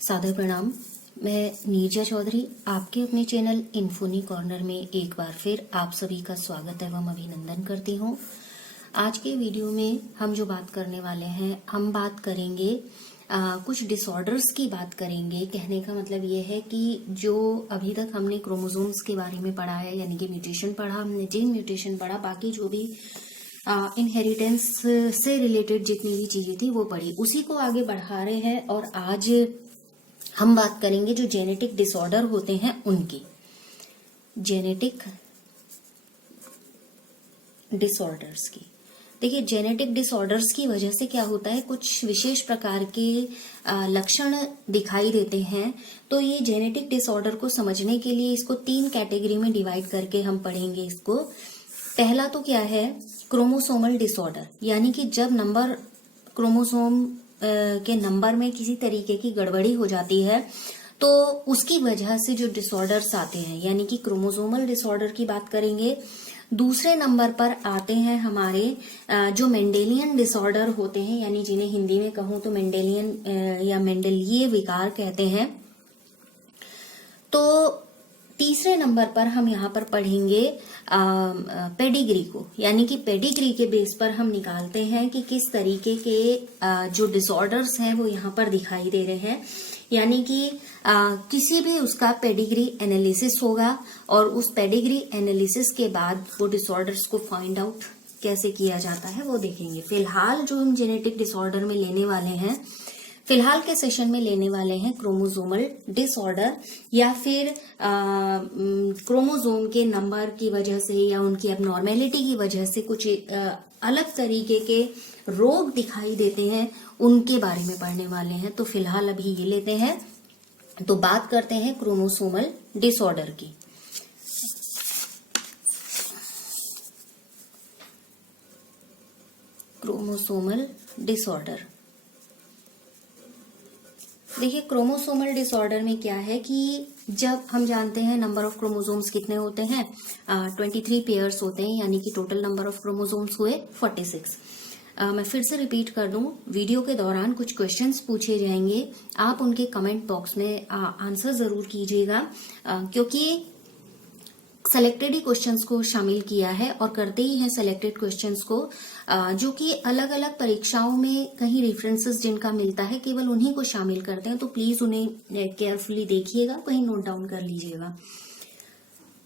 सादर प्रणाम। मैं नीरजा चौधरी आपके अपने चैनल इन्फोनी कॉर्नर में एक बार फिर आप सभी का स्वागत एवं अभिनंदन करती हूँ। आज के वीडियो में हम जो बात करने वाले हैं, हम बात करेंगे कुछ डिसऑर्डर्स की बात करेंगे। कहने का मतलब ये है कि जो अभी तक हमने क्रोमोसोम्स के बारे में पढ़ा है, यानी कि म्यूटेशन पढ़ा, हमने जीन म्यूटेशन पढ़ा, बाकी जो भी इनहेरिटेंस से रिलेटेड जितनी भी चीजें थी वो पढ़ी, उसी को आगे बढ़ा रहे हैं। और आज हम बात करेंगे जो जेनेटिक डिसऑर्डर होते हैं उनकी, जेनेटिक डिसऑर्डर्स की। देखिए, जेनेटिक डिसऑर्डर्स की वजह से क्या होता है, कुछ विशेष प्रकार के लक्षण दिखाई देते हैं। तो ये जेनेटिक डिसऑर्डर को समझने के लिए इसको 3 कैटेगरी में डिवाइड करके हम पढ़ेंगे इसको। पहला तो क्या है, क्रोमोसोमल डिसऑर्डर, यानी कि जब नंबर क्रोमोसोम के नंबर में किसी तरीके की गड़बड़ी हो जाती है तो उसकी वजह से जो डिसऑर्डर्स आते हैं, यानी कि क्रोमोसोमल डिसऑर्डर की बात करेंगे। दूसरे नंबर पर आते हैं हमारे जो मेंडेलियन डिसऑर्डर होते हैं, यानी जिन्हें हिंदी में कहूं तो मेंडेलियन या मेंडलीय विकार कहते हैं। तो तीसरे नंबर पर हम यहाँ पर पढ़ेंगे पेडिग्री को, यानी कि पेडिग्री के बेस पर हम निकालते हैं कि किस तरीके के जो डिसऑर्डर्स हैं वो यहाँ पर दिखाई दे रहे हैं। यानी कि किसी भी उसका पेडिग्री एनालिसिस होगा और उस पेडिग्री एनालिसिस के बाद वो डिसऑर्डर्स को फाइंड आउट कैसे किया जाता है वो देखेंगे। फिलहाल जो हम जेनेटिक डिसऑर्डर में लेने वाले हैं, फिलहाल के सेशन में लेने वाले हैं क्रोमोसोमल डिसऑर्डर, या फिर क्रोमोसोम के नंबर की वजह से या उनकी एबनॉर्मेलिटी की वजह से कुछ अलग तरीके के रोग दिखाई देते हैं, उनके बारे में पढ़ने वाले हैं। तो फिलहाल अभी ये लेते हैं, तो बात करते हैं क्रोमोसोमल डिसऑर्डर की। क्रोमोसोमल डिसऑर्डर, देखिए क्रोमोसोमल डिसऑर्डर में क्या है कि जब हम जानते हैं नंबर ऑफ क्रोमोसोम्स कितने होते हैं, 23 पेयर्स होते हैं, यानी कि टोटल नंबर ऑफ क्रोमोसोम्स हुए 46। मैं फिर से रिपीट कर दूं, वीडियो के दौरान कुछ क्वेश्चंस पूछे जाएंगे, आप उनके कमेंट बॉक्स में आंसर जरूर कीजिएगा, क्योंकि सेलेक्टेड ही क्वेश्चंस को शामिल किया है और करते ही हैं सेलेक्टेड क्वेश्चंस को, जो कि अलग अलग परीक्षाओं में कहीं रेफरेंसेस जिनका मिलता है केवल उन्हीं को शामिल करते हैं। तो प्लीज उन्हें केयरफुली देखिएगा, कहीं नोट डाउन कर लीजिएगा।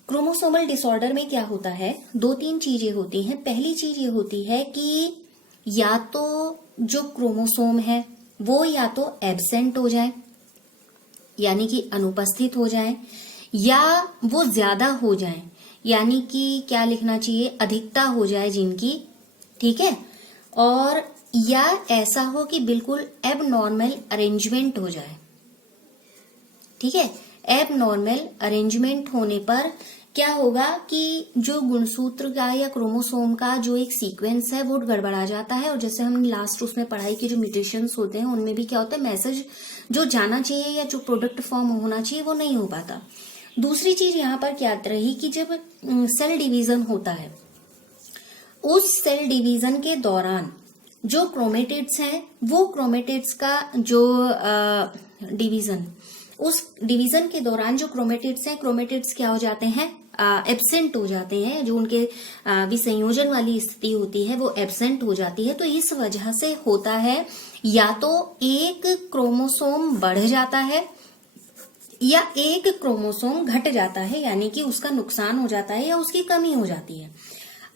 क्रोमोसोमल डिसऑर्डर में क्या होता है, 2-3 चीजें होती हैं। पहली चीज ये होती है कि या तो जो क्रोमोसोम है वो या तो एब्सेंट हो जाए, यानी कि अनुपस्थित हो जाए, या वो ज्यादा हो जाए, यानी कि क्या लिखना चाहिए, अधिकता हो जाए जिनकी, ठीक है। और या ऐसा हो कि बिल्कुल एबनॉर्मल अरेंजमेंट हो जाए, ठीक है। एबनॉर्मल अरेंजमेंट होने पर क्या होगा कि जो गुणसूत्र का या क्रोमोसोम का जो एक सीक्वेंस है वो गड़बड़ा जाता है। और जैसे हमने लास्ट उसमें पढ़ाई की, जो म्यूटेशंस होते हैं उनमें भी क्या होता है, मैसेज जो जाना चाहिए या जो प्रोडक्ट फॉर्म होना चाहिए वो नहीं हो पाता। दूसरी चीज यहाँ पर क्या रही कि जब सेल डिवीजन होता है, उस सेल डिवीजन के दौरान जो क्रोमेटिड्स हैं, वो क्रोमेटिड्स का जो डिवीजन, उस डिवीजन के दौरान जो क्रोमेटिड्स हैं, क्रोमेटिड्स क्या हो जाते हैं, एब्सेंट हो जाते हैं। जो उनके विसंयोजन वाली स्थिति होती है वो एब्सेंट हो जाती है। तो इस वजह से होता है, या तो एक क्रोमोसोम बढ़ जाता है या एक क्रोमोसोम घट जाता है, यानी कि उसका नुकसान हो जाता है या उसकी कमी हो जाती है।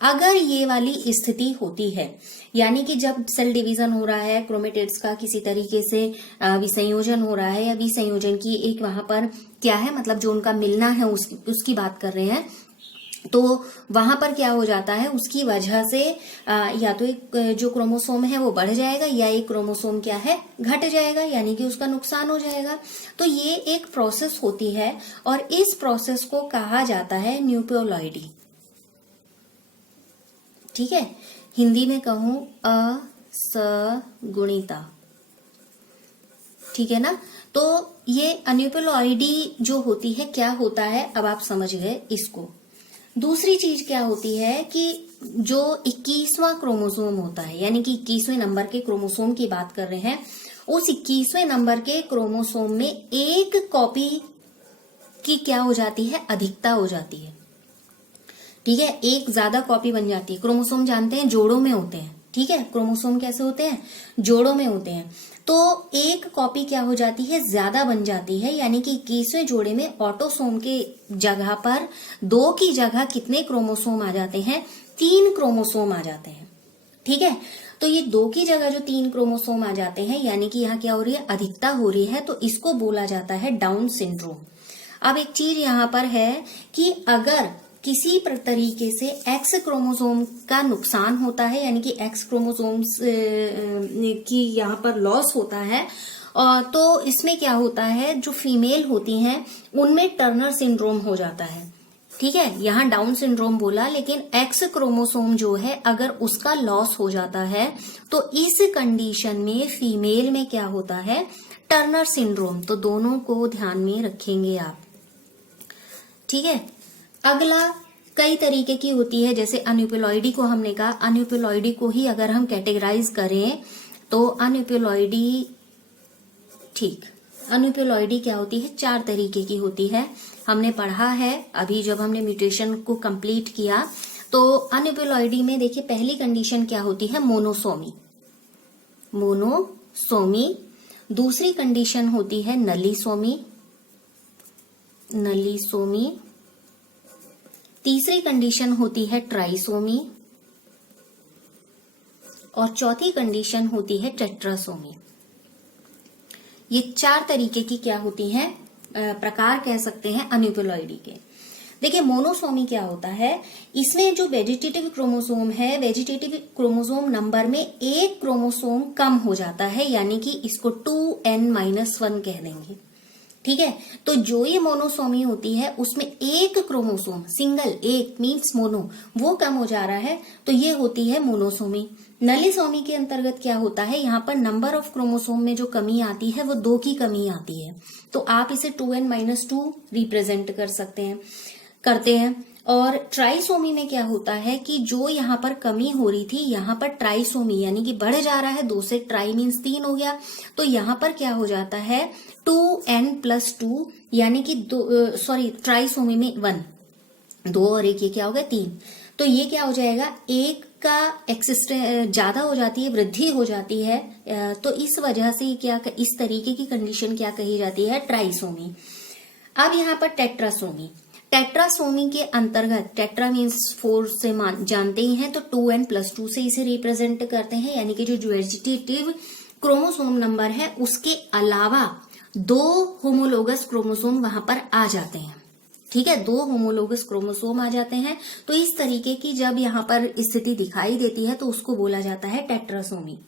अगर ये वाली स्थिति होती है, यानी कि जब सेल डिवीजन हो रहा है, क्रोमेटिड्स का किसी तरीके से विसंयोजन हो रहा है, या विसंयोजन की एक वहां पर क्या है, मतलब जो उनका मिलना है उसकी बात कर रहे हैं, तो वहां पर क्या हो जाता है, उसकी वजह से या तो एक जो क्रोमोसोम है वो बढ़ जाएगा या एक क्रोमोसोम क्या है, घट जाएगा, यानी कि उसका नुकसान हो जाएगा। तो ये एक प्रोसेस होती है और इस प्रोसेस को कहा जाता है न्यूक्लियोलॉइडी, ठीक है। हिंदी में कहूं असगुणिता, ठीक है ना। तो ये अन्यूक्लियोलॉइडी जो होती है, क्या होता है, अब आप समझ गए इसको। दूसरी चीज क्या होती है कि जो 21वां क्रोमोसोम होता है, यानी कि 21वें नंबर के क्रोमोसोम की बात कर रहे हैं, उस 21वें नंबर के क्रोमोसोम में एक कॉपी की क्या हो जाती है, अधिकता हो जाती है। ठीक है, एक ज्यादा कॉपी बन जाती है। क्रोमोसोम जानते हैं जोड़ों में होते हैं, ठीक है, क्रोमोसोम कैसे होते हैं, जोड़ों में होते हैं। तो एक कॉपी क्या हो जाती है, ज्यादा बन जाती है, यानी कि 21वें जोड़े में ऑटोसोम के जगह पर 2 की जगह कितने क्रोमोसोम आ जाते हैं, 3 क्रोमोसोम आ जाते हैं। ठीक है, तो ये 2 की जगह जो 3 क्रोमोसोम आ जाते हैं, यानी कि यहाँ क्या हो रही है, अधिकता हो रही है, तो इसको बोला जाता है डाउन सिंड्रोम। अब एक चीज यहाँ पर है कि अगर किसी तरीके से एक्स क्रोमोसोम का नुकसान होता है, यानी कि एक्स क्रोमोसोम्स की यहाँ पर लॉस होता है, और तो इसमें क्या होता है, जो फीमेल होती हैं उनमें टर्नर सिंड्रोम हो जाता है। ठीक है, यहाँ डाउन सिंड्रोम बोला, लेकिन एक्स क्रोमोसोम जो है अगर उसका लॉस हो जाता है तो इस कंडीशन में फीमेल में क्या होता है, टर्नर सिंड्रोम। तो दोनों को ध्यान में रखेंगे आप। ठीक है, अगला कई तरीके की होती है, जैसे अनयूप्लॉइडी को हमने कहा, अनयूप्लॉइडी को ही अगर हम कैटेगराइज करें तो अनयूप्लॉइडी, ठीक, अनयूप्लॉइडी क्या होती है, 4 तरीके की होती है। हमने पढ़ा है अभी जब हमने म्यूटेशन को कंप्लीट किया। तो अनयूप्लॉइडी में देखिए पहली कंडीशन क्या होती है, मोनोसोमी, मोनोसोमी। दूसरी कंडीशन होती है नलीसोमी, नलीसोमी। तीसरी कंडीशन होती है ट्राइसोमी, और चौथी कंडीशन होती है टेट्रासोमी। ये 4 तरीके की क्या होती हैं, प्रकार कह सकते हैं अनयूप्लॉइडी के। देखिए मोनोसोमी क्या होता है, इसमें जो वेजिटेटिव क्रोमोसोम है, वेजिटेटिव क्रोमोसोम नंबर में एक क्रोमोसोम कम हो जाता है, यानी कि इसको 2n-1 कह देंगे। ठीक है, तो जो ये मोनोसोमी होती है उसमें एक क्रोमोसोम, सिंगल, एक मीन्स मोनो, वो कम हो जा रहा है, तो ये होती है मोनोसोमी। नलीसोमी के अंतर्गत क्या होता है, यहाँ पर नंबर ऑफ क्रोमोसोम में जो कमी आती है वो 2 की कमी आती है, तो आप इसे 2n-2 रिप्रेजेंट करते हैं। और ट्राइसोमी में क्या होता है कि जो यहाँ पर कमी हो रही थी, यहाँ पर ट्राइसोमी यानी कि बढ़ जा रहा है, 2 से ट्राई मीन्स 3 हो गया, तो यहाँ पर क्या हो जाता है 2n+2, यानी कि ट्राइसोमी में 1, 2 और 1 ये क्या हो गया 3, तो ये क्या हो जाएगा, एक का एक्सिस्टेंस ज्यादा हो जाती है, वृद्धि हो जाती है, तो इस वजह से क्या, इस तरीके की कंडीशन क्या कही जाती है, ट्राइसोमी। अब यहाँ पर टेट्रासोमी, टेट्रासोमी के अंतर्गत, टेट्रा मीन्स 4 से जानते ही हैं, तो 2n+2 से इसे रिप्रेजेंट करते हैं, यानी कि जो वेजिटेटिव क्रोमोसोम नंबर है उसके अलावा 2 होमोलोगस क्रोमोसोम वहां पर आ जाते हैं। ठीक है, 2 होमोलोगस क्रोमोसोम आ जाते हैं, तो इस तरीके की जब यहाँ पर स्थिति दिखाई देती है तो उसको बोला जाता है टेट्रासोमी।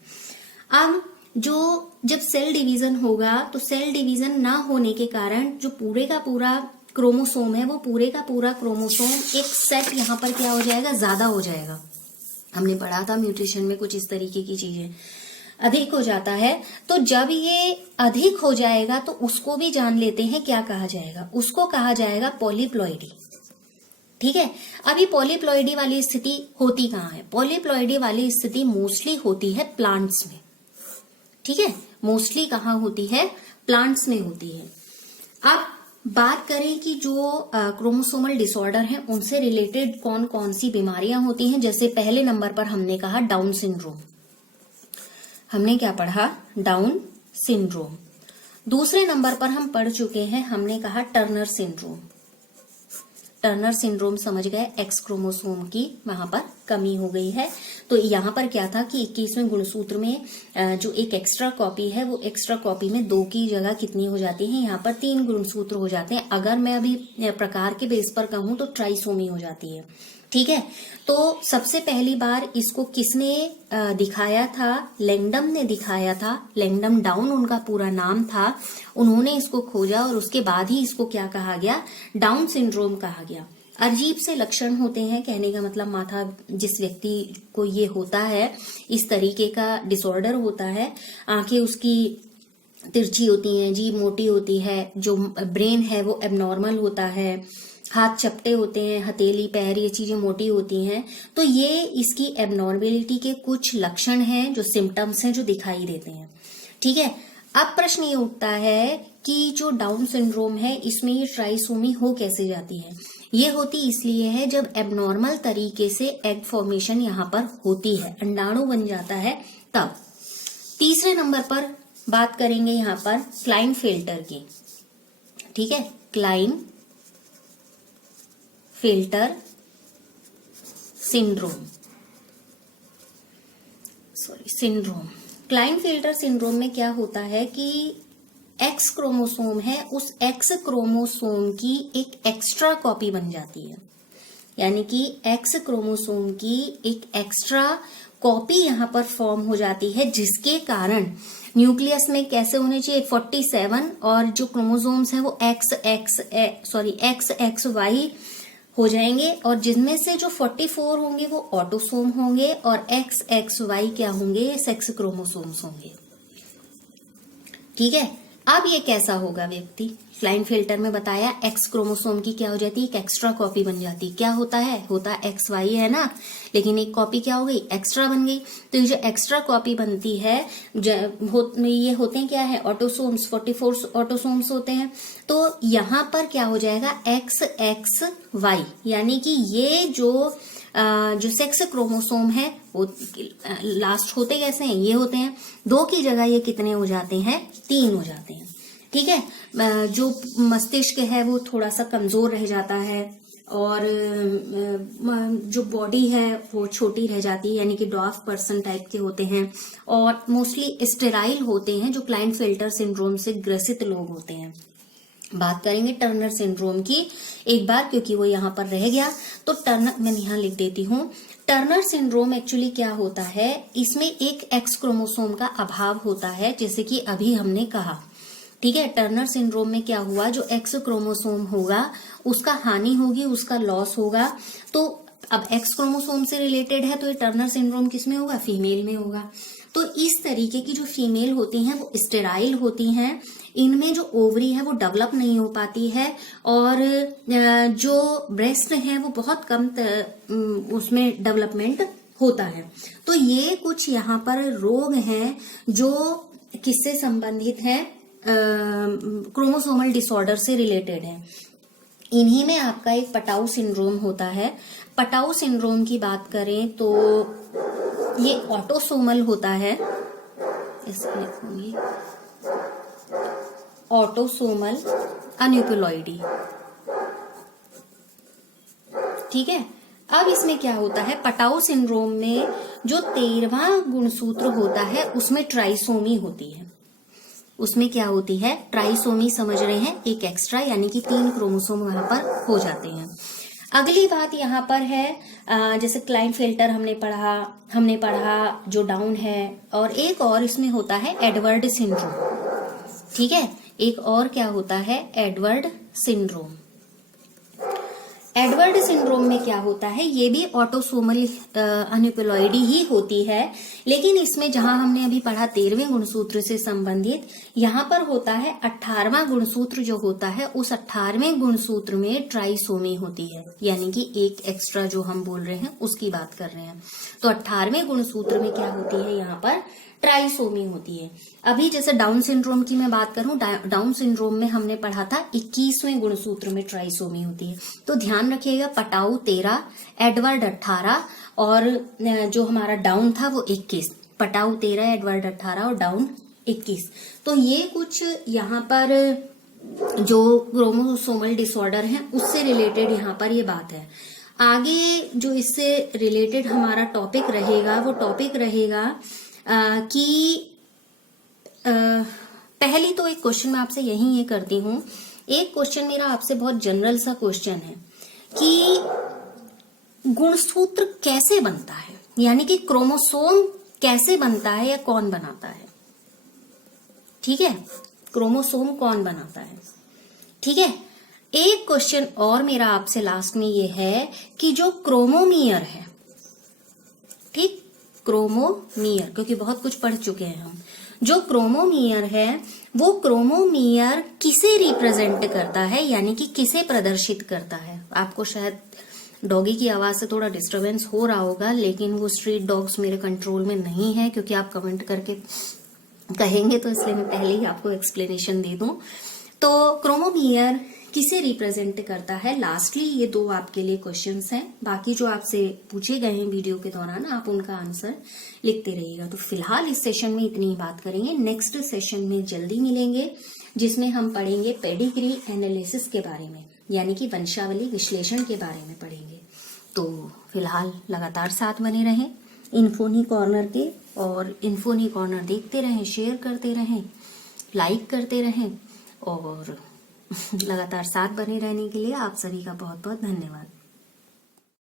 अब जब सेल डिवीजन होगा, तो सेल डिवीजन ना होने के कारण जो पूरे का पूरा क्रोमोसोम है, वो पूरे का पूरा क्रोमोसोम एक सेट यहाँ पर क्या हो जाएगा, ज्यादा हो जाएगा। हमने पढ़ा था म्यूटेशन में कुछ इस तरीके की चीजें, अधिक हो जाता है। तो जब ये अधिक हो जाएगा तो उसको भी जान लेते हैं क्या कहा जाएगा, उसको कहा जाएगा पॉलीप्लॉइडी। ठीक है, अभी पॉलीप्लॉइडी वाली स्थिति होती कहाँ है, पॉलीप्लॉइडी वाली स्थिति मोस्टली होती है प्लांट्स में। ठीक है, मोस्टली कहाँ होती है, प्लांट्स में होती है। अब बात करें कि जो क्रोमोसोमल डिसऑर्डर हैं उनसे रिलेटेड कौन कौन सी बीमारियां होती हैं, जैसे पहले नंबर पर हमने कहा डाउन सिंड्रोम, हमने क्या पढ़ा, डाउन सिंड्रोम। दूसरे नंबर पर हम पढ़ चुके हैं, हमने कहा टर्नर सिंड्रोम। टर्नर सिंड्रोम समझ गए, एक्स क्रोमोसोम की वहां पर कमी हो गई है। तो यहाँ पर क्या था कि 21वें गुणसूत्र में जो एक एक्स्ट्रा कॉपी है, वो एक्स्ट्रा कॉपी में 2 की जगह कितनी हो जाती है, यहाँ पर 3 गुणसूत्र हो जाते हैं। अगर मैं अभी प्रकार के बेस पर कहूं तो ट्राइसोमी हो जाती है। ठीक है, तो सबसे पहली बार इसको किसने दिखाया था, लैंगडम ने दिखाया था, लैंगडम डाउन उनका पूरा नाम था, उन्होंने इसको खोजा और उसके बाद ही इसको क्या कहा गया, डाउन सिंड्रोम कहा गया। अजीब से लक्षण होते हैं, कहने का मतलब माथा जिस व्यक्ति को ये होता है, इस तरीके का डिसऑर्डर होता है, आंखें उसकी तिरछी होती हैं, जीभ मोटी होती है, जो ब्रेन है वो एबनॉर्मल होता है, हाथ चपटे होते हैं, हथेली पैर ये चीजें मोटी होती हैं। तो ये इसकी एबनॉर्मेलिटी के कुछ लक्षण हैं, जो सिम्टम्स हैं जो दिखाई देते हैं। ठीक है, अब प्रश्न ये उठता है कि जो डाउन सिंड्रोम है इसमें ये ट्राइसोमी हो कैसे जाती है। ये होती इसलिए है जब एबनॉर्मल तरीके से एग फॉर्मेशन यहाँ पर होती है, अंडाणु बन जाता है तब। तीसरे नंबर पर बात करेंगे यहाँ पर क्लाइनफेल्टर की, ठीक है, क्लाइनफेल्टर सिंड्रोम। क्लाइनफेल्टर सिंड्रोम में क्या होता है कि एक्स क्रोमोसोम है, उस एक्स क्रोमोसोम की एक एक्स्ट्रा कॉपी बन जाती है, यानी कि एक्स क्रोमोसोम की एक एक्स्ट्रा कॉपी यहाँ पर फॉर्म हो जाती है, जिसके कारण न्यूक्लियस में कैसे होने चाहिए 47 और जो क्रोमोसोम्स हैं वो एक्स वाई हो जाएंगे, और जिनमें से जो 44 होंगे वो ऑटोसोम होंगे और एक्स वाई क्या होंगे, सेक्स क्रोमोसोम्स होंगे। ठीक है, अब ये कैसा होगा व्यक्ति, क्लाइनफेल्टर में बताया एक्स क्रोमोसोम की क्या हो जाती है, एक एक्स्ट्रा कॉपी बन जाती है। क्या होता है एक्स वाई है ना, लेकिन एक कॉपी क्या हो गई, एक्स्ट्रा बन गई। तो ये जो एक्स्ट्रा कॉपी बनती है ये होते हैं क्या है, ऑटोसोम्स, 44 ऑटोसोम्स होते हैं। तो यहाँ पर क्या हो जाएगा एक्स वाई, यानी कि ये जो सेक्स क्रोमोसोम है वो लास्ट होते कैसे हैं, ये होते हैं 2 की जगह ये कितने हो जाते हैं, 3 हो जाते हैं। ठीक है, जो मस्तिष्क है वो थोड़ा सा कमजोर रह जाता है और जो बॉडी है वो छोटी रह जाती है, यानी कि डॉफ पर्सन टाइप के होते हैं और मोस्टली स्टेराइल होते हैं, जो क्लाइनफेल्टर सिंड्रोम से ग्रसित लोग होते हैं। बात करेंगे टर्नर सिंड्रोम की एक बार, क्योंकि वो यहाँ पर रह गया, तो टर्नर मैंने यहाँ लिख देती हूँ। टर्नर सिंड्रोम एक्चुअली क्या होता है, इसमें एक एक्स क्रोमोसोम का अभाव होता है, जैसे कि अभी हमने कहा। ठीक है, टर्नर सिंड्रोम में क्या हुआ, जो एक्स क्रोमोसोम होगा उसका हानि होगी, उसका लॉस होगा। तो अब एक्स क्रोमोसोम से रिलेटेड है तो ये टर्नर सिंड्रोम किसमें होगा, फीमेल में होगा। तो इस तरीके की जो फीमेल होती हैं वो स्टेराइल होती हैं, इनमें जो ओवरी है वो डेवलप नहीं हो पाती है और जो ब्रेस्ट है वो बहुत कम उसमें डेवलपमेंट होता है। तो ये कुछ यहाँ पर रोग हैं जो किससे संबंधित हैं, क्रोमोसोमल डिसऑर्डर से रिलेटेड है। इन्हीं में आपका एक पटाऊ सिंड्रोम होता है। पटाऊ सिंड्रोम की बात करें तो ये ऑटोसोमल होता है, इसमें लिखूंगी ऑटोसोमल अन्यूप्लॉइडी। ठीक है, अब इसमें क्या होता है, पटाऊ सिंड्रोम में जो 13वां गुणसूत्र होता है उसमें ट्राइसोमी होती है। उसमें क्या होती है, ट्राइसोमी, समझ रहे हैं, एक एक्स्ट्रा, यानी कि 3 क्रोमोसोम वहां पर हो जाते हैं। अगली बात यहाँ पर है जैसे क्लाइनफेल्टर हमने पढ़ा जो डाउन है, और एक और इसमें होता है एडवर्ड सिंड्रोम। ठीक है, एक और क्या होता है, एडवर्ड सिंड्रोम। एडवर्ड सिंड्रोम में क्या होता है, ये भी ऑटोसोमल अन्यूप्लॉइडी ही होती है, लेकिन इसमें जहां हमने अभी पढ़ा 13वें गुणसूत्र से संबंधित, यहाँ पर होता है 18वां गुणसूत्र जो होता है, उस 18वें गुणसूत्र में ट्राइसोमी होती है, यानी कि एक एक्स्ट्रा जो हम बोल रहे हैं उसकी बात कर रहे हैं। तो 18वें गुणसूत्र में क्या होती है, यहाँ पर ट्राइसोमी होती है। अभी जैसे डाउन सिंड्रोम की मैं बात करूं, डाउन सिंड्रोम में हमने पढ़ा था 21वें गुणसूत्र में ट्राइसोमी होती है। तो ध्यान रखिएगा, पटाऊ 13, एडवर्ड 18 और जो हमारा डाउन था वो 21। पटाऊ 13, एडवर्ड 18 और डाउन 21। तो ये कुछ यहाँ पर जो क्रोमोसोमल डिसऑर्डर है उससे रिलेटेड यहाँ पर ये बात है। आगे जो इससे रिलेटेड हमारा टॉपिक रहेगा वो टॉपिक रहेगा कि पहली तो एक क्वेश्चन मैं आपसे ये करती हूँ। एक क्वेश्चन मेरा आपसे बहुत जनरल सा क्वेश्चन है कि गुणसूत्र कैसे बनता है, यानी कि क्रोमोसोम कैसे बनता है या कौन बनाता है। ठीक है, क्रोमोसोम कौन बनाता है। ठीक है, एक क्वेश्चन और मेरा आपसे लास्ट में ये है कि जो क्रोमोमियर है, ठीक, क्रोमोमियर, क्योंकि बहुत कुछ पढ़ चुके हैं हम, जो क्रोमोमियर है वो क्रोमोमियर किसे रिप्रेजेंट करता है, यानी कि किसे प्रदर्शित करता है। आपको शायद डॉगी की आवाज से थोड़ा डिस्टरबेंस हो रहा होगा, लेकिन वो स्ट्रीट डॉग्स मेरे कंट्रोल में नहीं है, क्योंकि आप कमेंट करके कहेंगे, तो इसलिए मैं पहले ही आपको एक्सप्लेनेशन दे दूं। तो क्रोमोमीयर किसे रिप्रेजेंट करता है? लास्टली ये दो आपके लिए क्वेश्चंस हैं, बाकी जो आपसे पूछे गए हैं वीडियो के दौरान आप उनका आंसर लिखते रहिएगा। तो फिलहाल इस सेशन में इतनी ही बात करेंगे, नेक्स्ट सेशन में जल्दी मिलेंगे जिसमें हम पढ़ेंगे पेडिग्री एनालिसिस के बारे में, यानी कि वंशावली विश्लेषण के बारे में पढ़ेंगे। तो फिलहाल लगातार साथ बने रहें इन्फोनी कॉर्नर के, और इन्फोनी कॉर्नर देखते रहें, शेयर करते रहें, लाइक करते रहें, और लगातार साथ बने रहने के लिए आप सभी का बहुत बहुत धन्यवाद।